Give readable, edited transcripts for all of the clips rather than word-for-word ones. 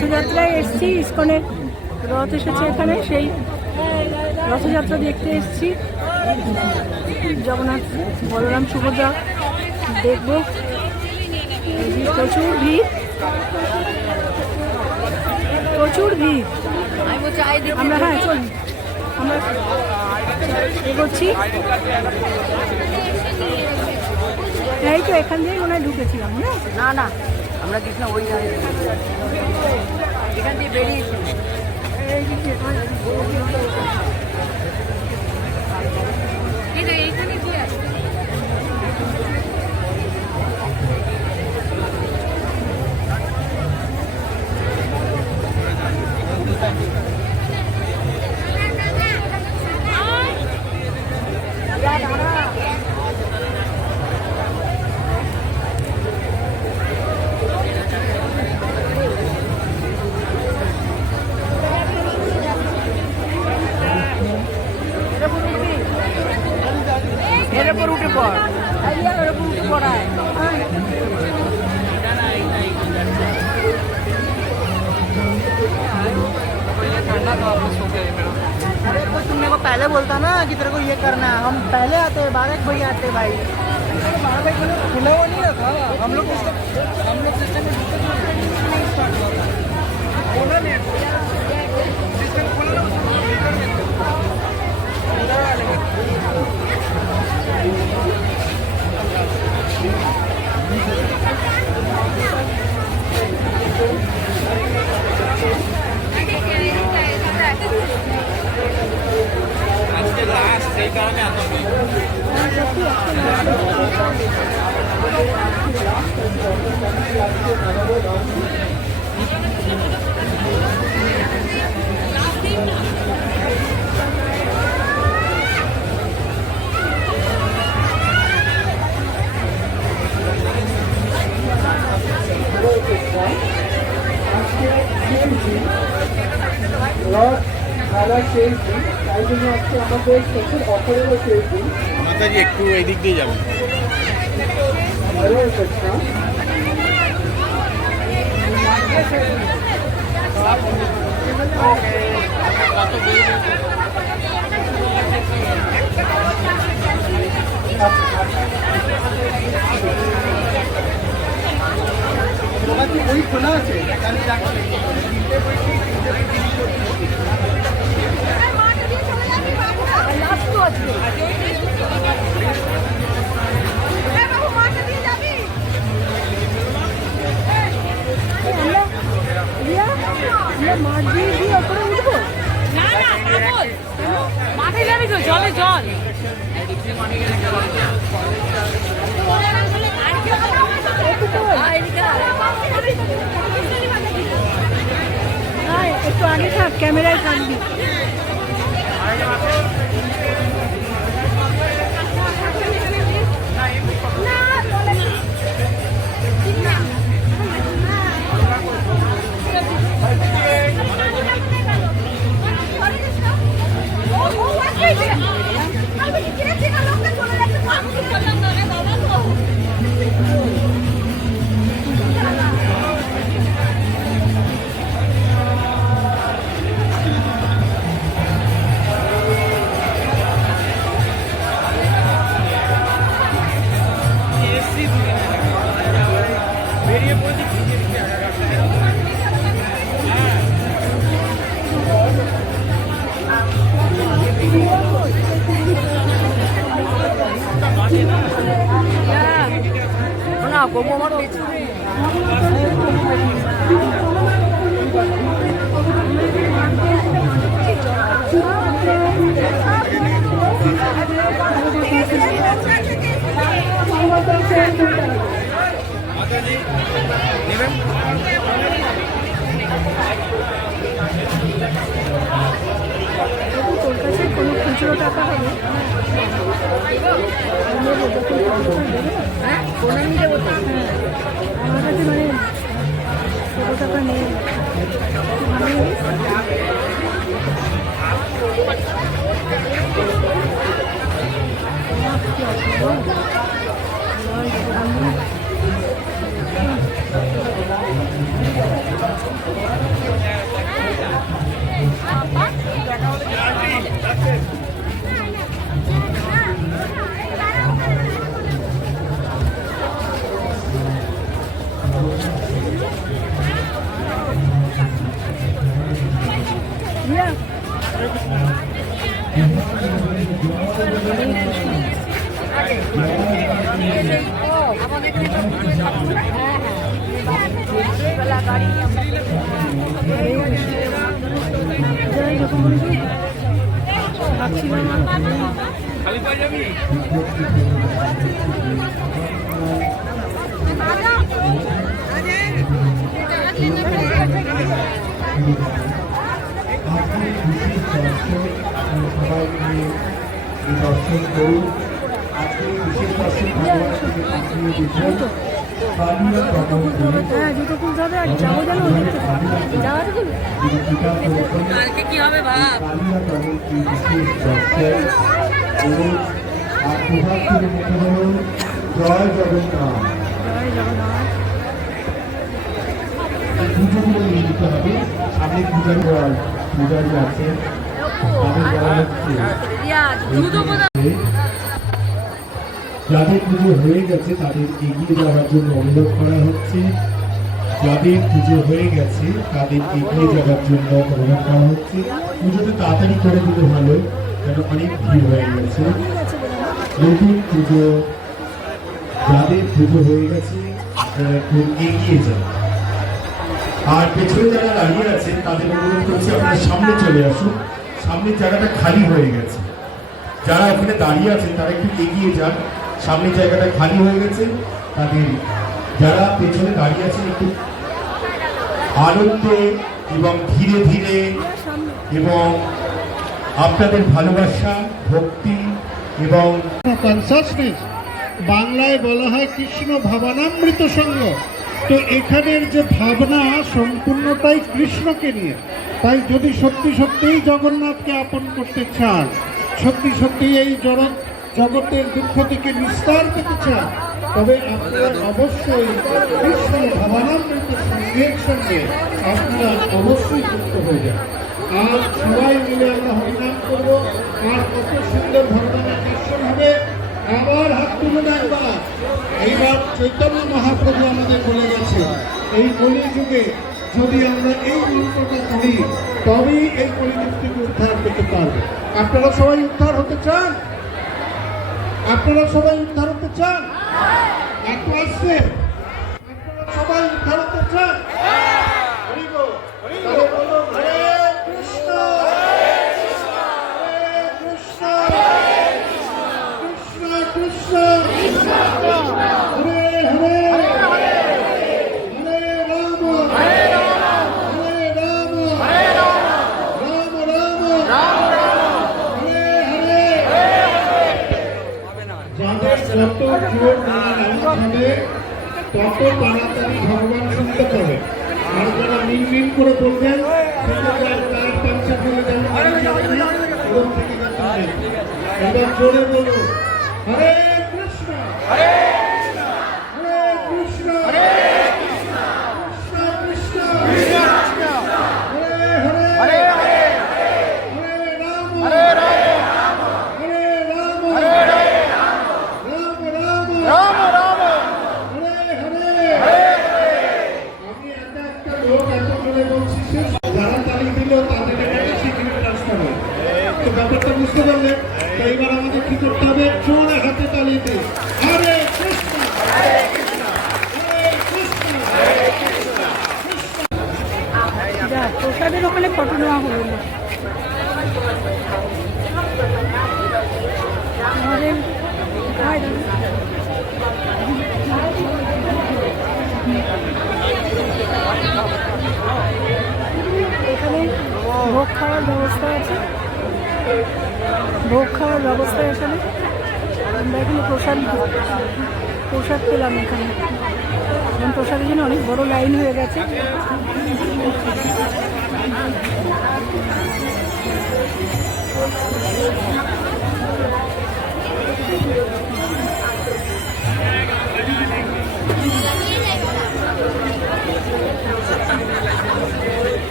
রথযাত্রায় এসছি, ইস্কনের রথ এসেছে এখানে, সেই রথযাত্রা দেখতে এসছি। জগন্নাথ বলরাম সুভদ্রা দেখবো। প্রচুর ভিড়, প্রচুর ভিড়। আমরা হ্যাঁ চলি, আমরা এগোচ্ছি। এই তো এখান দিয়েই মনে হয় ঢুকেছিলাম। না না, আমরা কিছু না, ওই এখান দিয়ে বেরিয়েছি। এইখানে দিয়ে এর উপর উঠে পড়, এর উপর উঠে পড়ায়। अरे तो तुमने को पहले बोलता ना कि तेरे को ये करना है। हम पहले आते हैं, 12 बजे आते हैं भाई। 12 बजे खुला हुआ नहीं रखा हम लोग सिस्टम में स्टार्ट हुआ था, बोला नहीं सिस्टम खोला ना, আজকে লাস্ট, সেই কারণে এত ভিড়। মাতাজি একটু এদিক দিয়ে যাবেন। ওই খোলা আছে, মাঠে যাবি তো, জলে জল। একটু আগে থাক, ক্যামেরায় থাকবি। না গোবো আমার পেছনে। তোর কাছে কোনো খুচরো টাকা হবে? হ্যাঁ, কোনো নিয়ে দেবো তো। আমার কাছে মানে ছোটো টাকা নেই। দর্শন করুন। আজকে বিশেষ দর্শন জুতো খুলতে হবে আর যাবো যেন যাওয়া কালকে কি হবে ভাব জয় জগন্নাথ। জয় জগন্নাথ। পুজোগুলো নিয়ে নিতে হবে। সামনে পূজারি আছেন, তাদের বলা হচ্ছে যাদের পুজো হয়ে গেছে তাদের এগিয়ে যাওয়ার জন্য অনুরোধ করা হচ্ছে। যাদের পুজো হয়ে গেছে তাদের এগিয়ে যাওয়ার জন্য অনুরোধ করা হচ্ছে। পুজোটা তাড়াতাড়ি করে দিতে ভালো, কেন অনেক ভিড় হয়ে গেছে। নতুন পুজো যাদের পুজো হয়ে গেছে আপনারা একটু এগিয়ে যান। আর পেছনে যারা দাঁড়িয়ে আছে তাদের অনুরোধ করছি আপনারা সামনে চলে আসুন। সামনের জায়গাটা খালি হয়ে গেছে। যারা ওখানে দাঁড়িয়ে আছেন তারা একটু এগিয়ে যান, সামনের জায়গাটা খালি হয়ে গেছে। তাদের যারা পেছনে দাঁড়িয়ে আছেন একটু আনন্দে এবং ধীরে ধীরে এবং আপনাদের ভালোবাসা, ভক্তি এবং কনসাসনেস, বাংলায় বলা হয় কৃষ্ণ ভাবনামৃত সঙ্গ। তো এখানের যে ভাবনা সম্পূর্ণটাই কৃষ্ণকে নিয়ে। তাই যদি সত্যি সত্যিই জগন্নাথকে আপন করতে চান, সত্যি সত্যি এই জগতের দুঃখ থেকে নিস্তার পেতে চান, তবে আপনারা অবশ্যই কৃষ্ণ ভাবনামৃত সঙ্গের সঙ্গে আপনারা অবশ্যই যুক্ত হয়ে যান। আর সবাই মিলে আমরা হরিনাম করবো। আর কত সুন্দর ভগবানের দর্শন হবে। আবার হাত তুলে একবার। এইবার চৈতন্য মহাপ্রভু আমাদের বলে গেছে, এই কলি যুগে যদি আমরা এই মন্ত্রটা করি তবেই এই কলিযুগ থেকে উদ্ধার পেতে পারবে। আপনারা সবাই উদ্ধার হতে চান? আপনারা সবাই উদ্ধার হতে চান? একটু আসছে। আপনারা সবাই উদ্ধার হতে চান? তাহলে বলুন, হরে কৃষ্ণ, হরে কৃষ্ণ, কৃষ্ণ কৃষ্ণ, হরে হরে, হরে রাম, হরে রাম, রাম রাম, হরে হরে। যাদের যত জোর নাম হবে তত তাড়াতাড়ি ভগবান শুনতে পাবে। আর যারা মিন মিন করে বলবেন তার পাঞ্চা ফেলে দেবেন। এবার জোরে বলুন, হরে কৃষ্ণ, হরে কৃষ্ণ, হরে কৃষ্ণ, কৃষ্ণ কৃষ্ণ, হরে হরে, হরে রাম, হরে রাম, রাম রাম, হরে হরে। আমি একটা লোক এত করে বলছি, যারা তালি দিল তাদের সিকিউরিটি ট্রান্সফার হয়। তো ব্যাপারটা বুঝতে পারলেন? তো এবার আমাদের কি করতে হবে? জোরে হাতে তালি দিয়ে হরে কৃষ্ণ, হরে কৃষ্ণ, হরে কৃষ্ণ, হরে কৃষ্ণ। প্রসাদের ওখানে ফটো নেওয়া হলো না। আমাদের এখানে ভোগ খাওয়ার ব্যবস্থা আছে। ভোগ খাওয়ার ব্যবস্থা এখানে। আমরা এখানে প্রসাদ পেলাম এখানে। এখন প্রসাদের জন্য অনেক বড় লাইন হয়ে গেছে।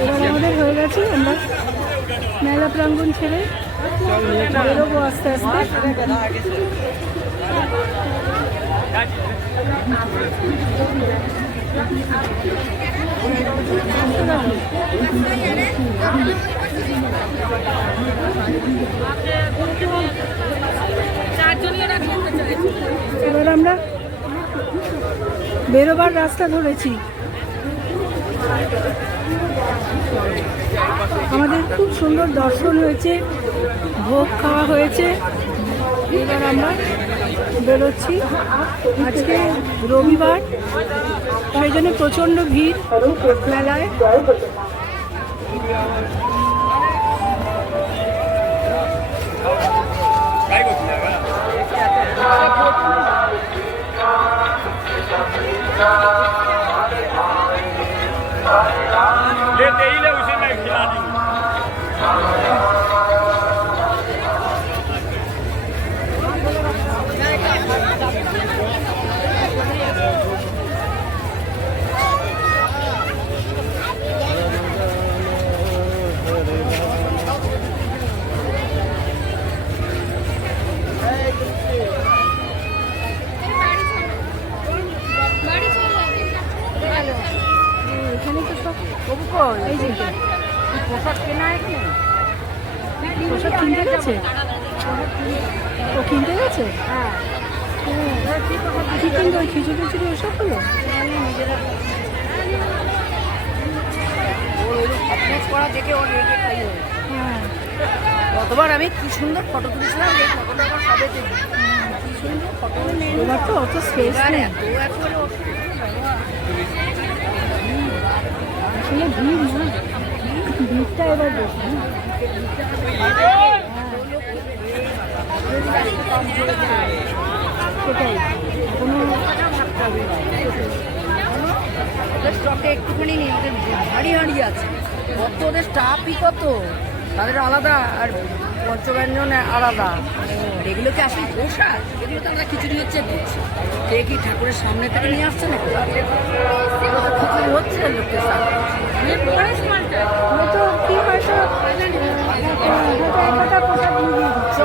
এবার আমাদের হয়ে গেছে, আমরা মেলা প্রাঙ্গণ ছেড়ে বেরোবো আস্তে আস্তে। এবার আমরা বেরোবার রাস্তা ধরেছি। আমাদের খুব সুন্দর দর্শন হয়েছে, ভোগ খাওয়া হয়েছে। এবার আমরা বেরোচ্ছি। আজকে রবিবার, সেই জন্য প্রচণ্ড ভিড় মেলায়। लेते ही ले उसे मैं खिला दूंगी। এখানে তো সব এই যে পোশাক কেনা পোশাক কিনতে গেছে। ও কিনতে গেছে? হ্যাঁ। কি কিনবে? ওই খিচুড়ি টিচুড়ি ওসব হলো? করা দেখে ওর রেগে খাই হয়। হ্যাঁ, গতবার আমি কি সুন্দর ফটো তুলেছিলাম, এই ফটোটা আমার সবে কি সুন্দর ফটো নেই। এবার তো অত স্পেস নেই। আসলে ভিড় না, ভিড়টা এবার বেশি না? সেটাই কোনো ওদের স্টকে একটুখানি নেই, ওদের হাঁড়ি হাঁড়ি আছে। কত ওদের স্টাফই কত, তাদের আলাদা আর পঞ্চব্যঞ্জন আলাদা। এগুলো কি আসলে পোশাক? এগুলো তো আমরা খিচুড়ি হচ্ছে দিচ্ছি। কে কি ঠাকুরের সামনে থেকে নিয়ে আসছে নাকি? খিচুড়ি হচ্ছে লোকের সামনে। হয়তো কি হয়তো একটা পোশাক মিলিয়ে দিচ্ছে।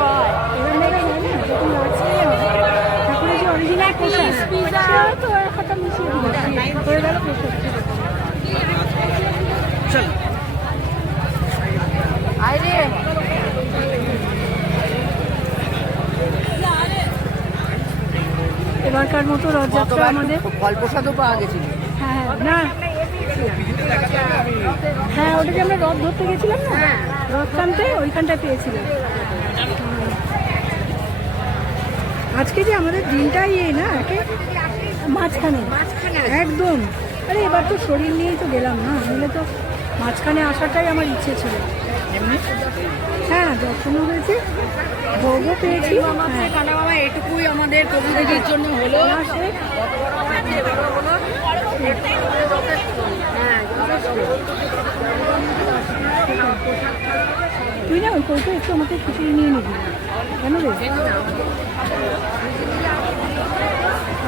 এবার নেবে না, যখন লাগছে ঠাকুরের যে অরিজিনাল পোশাক সেটা তো একটা মিশিয়ে দিচ্ছে, হয়ে গেল পোশাক। চলো আরে এবারকার মতো রথযাত্রা আমাদের। ফল প্রসাদও পাওয়া গেছিল। হ্যাঁ না, হ্যাঁ ওটা যে আমরা রথ ধরতে গেছিলাম না, রথ টানতে ওইখানটায় পেয়েছিলাম। আজকে যে আমাদের দিনটাই এই না একে মাঝখানে একদম। আরে এবার তো শরীর নিয়েই তো গেলাম না, নাহলে তো মাঝখানে আসাটাই আমার ইচ্ছে ছিল। হ্যাঁ দর্শনও হয়েছে, ভোগও পেয়েছি। হ্যাঁ, কানা বাবা এটুকুই আমাদের প্রভুদেবীর জন্য হলো। আর সে তুই না ওই কৌটো একটু আমাকে খিচুড়ি নিয়ে নিবি, কেন রে?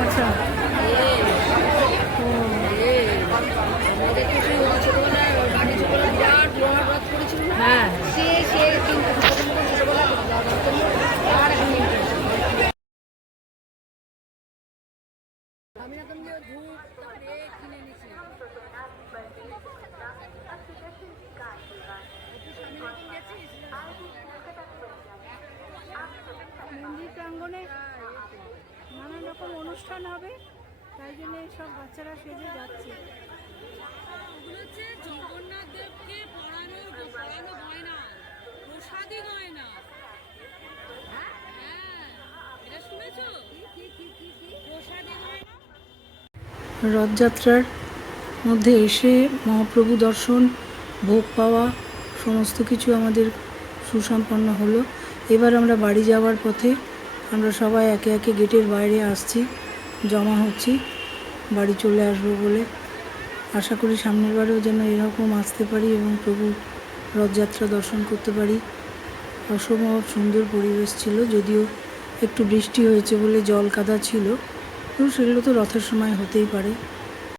আচ্ছা, হ্যাঁ আমি এখন যে ধূপ তারপরে কিনে নিয়েছি। মন্দির প্রাঙ্গণে নানান রকম অনুষ্ঠান হবে, তাই জন্য সব বাচ্চারা সেজে যাচ্ছে। হচ্ছে জগন্নাথ দেবকে পড়ানো গয়না, প্রসাদী গয়না। হ্যাঁ, এটা শুনেছো? প্রসাদী গয়না। রথযাত্রার মধ্যে এসে মহাপ্রভু দর্শন, ভোগ পাওয়া সমস্ত কিছু আমাদের সুসম্পন্ন হলো। এবার আমরা বাড়ি যাওয়ার পথে আমরা সবাই একে একে গেটের বাইরে আসছি, জমা হচ্ছি বাড়ি চলে আসবো বলে। আশা করি সামনের বারেও যেন এরকম আসতে পারি এবং প্রভু রথযাত্রা দর্শন করতে পারি। অসম্ভব সুন্দর পরিবেশ ছিল, যদিও একটু বৃষ্টি হয়েছে বলে জল কাদা ছিল, তো সেগুলো তো রথের সময় হতেই পারে।